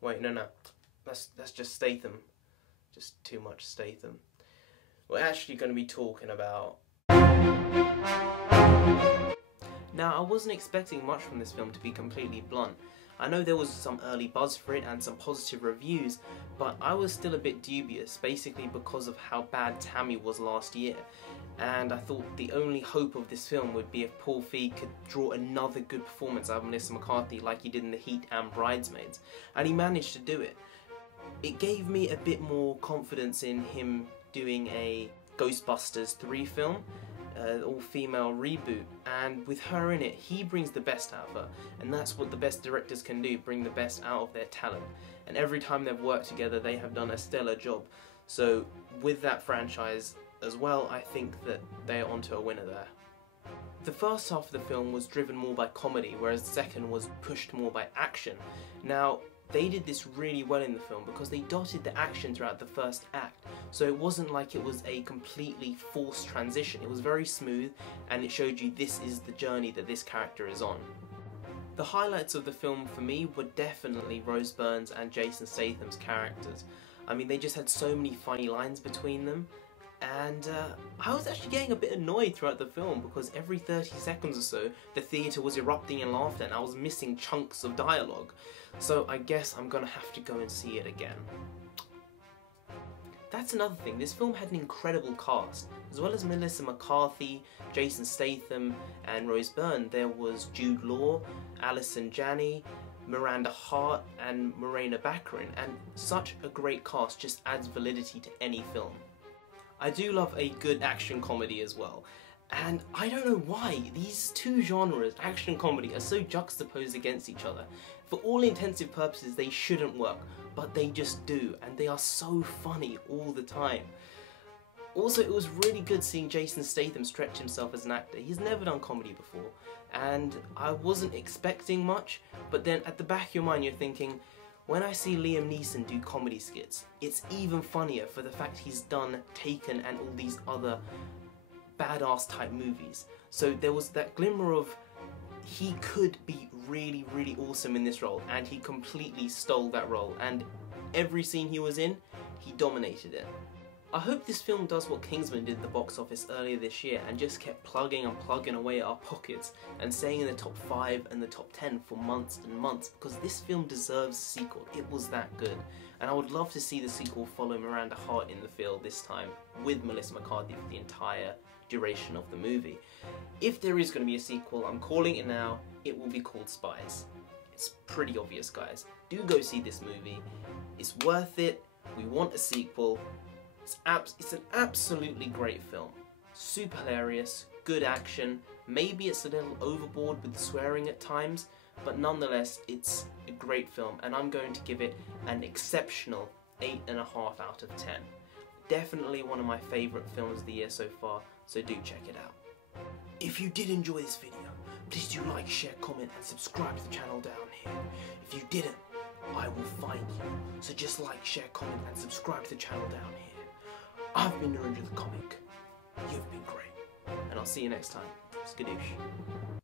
Wait, no. That's just Statham. Just too much Statham. We're actually going to be talking about... Now, I wasn't expecting much from this film, to be completely blunt. I know there was some early buzz for it and some positive reviews, but I was still a bit dubious, basically because of how bad Tammy was last year. And I thought the only hope of this film would be if Paul Feig could draw another good performance out of Melissa McCarthy like he did in The Heat and Bridesmaids. And he managed to do it. It gave me a bit more confidence in him doing a Ghostbusters 3 film, all-female reboot, and with her in it, he brings the best out of her, and that's what the best directors can do, bring the best out of their talent. And every time they've worked together, they have done a stellar job. So with that franchise as well, I think that they're onto a winner there. The first half of the film was driven more by comedy, whereas the second was pushed more by action. Now, they did this really well in the film because they dotted the action throughout the first act, so it wasn't like it was a completely forced transition. It was very smooth, and it showed you this is the journey that this character is on. The highlights of the film for me were definitely Rose Byrne's and Jason Statham's characters. I mean, they just had so many funny lines between them, and I was actually getting a bit annoyed throughout the film because every 30 seconds or so the theatre was erupting in laughter and I was missing chunks of dialogue. So I guess I'm gonna have to go and see it again. That's another thing, this film had an incredible cast. As well as Melissa McCarthy, Jason Statham and Rose Byrne, there was Jude Law, Allison Janney, Miranda Hart and Morena Baccarin, and such a great cast just adds validity to any film. I do love a good action comedy as well, and I don't know why these two genres, action and comedy, are so juxtaposed against each other. For all intensive purposes they shouldn't work, but they just do, and they are so funny all the time. Also, it was really good seeing Jason Statham stretch himself as an actor. He's never done comedy before, and I wasn't expecting much, but then at the back of your mind you're thinking, when I see Liam Neeson do comedy skits, it's even funnier for the fact he's done Taken and all these other badass type movies. So there was that glimmer of he could be really, really awesome in this role, and he completely stole that role, and every scene he was in, he dominated it. I hope this film does what Kingsman did at the box office earlier this year and just kept plugging and plugging away at our pockets and staying in the top 5 and the top 10 for months and months, because this film deserves a sequel. It was that good. And I would love to see the sequel follow Miranda Hart in the field this time with Melissa McCarthy for the entire duration of the movie. If there is going to be a sequel, I'm calling it now, it will be called Spies. It's pretty obvious, guys. Do go see this movie. It's worth it. We want a sequel. It's an absolutely great film. Super hilarious, good action, maybe it's a little overboard with the swearing at times, but nonetheless it's a great film, and I'm going to give it an exceptional 8.5 out of 10. Definitely one of my favourite films of the year so far, so do check it out. If you did enjoy this video, please do like, share, comment and subscribe to the channel down here. If you didn't, I will find you, so just like, share, comment and subscribe to the channel down here. I've been Narendra the Comic, you've been great, and I'll see you next time. Skadoosh.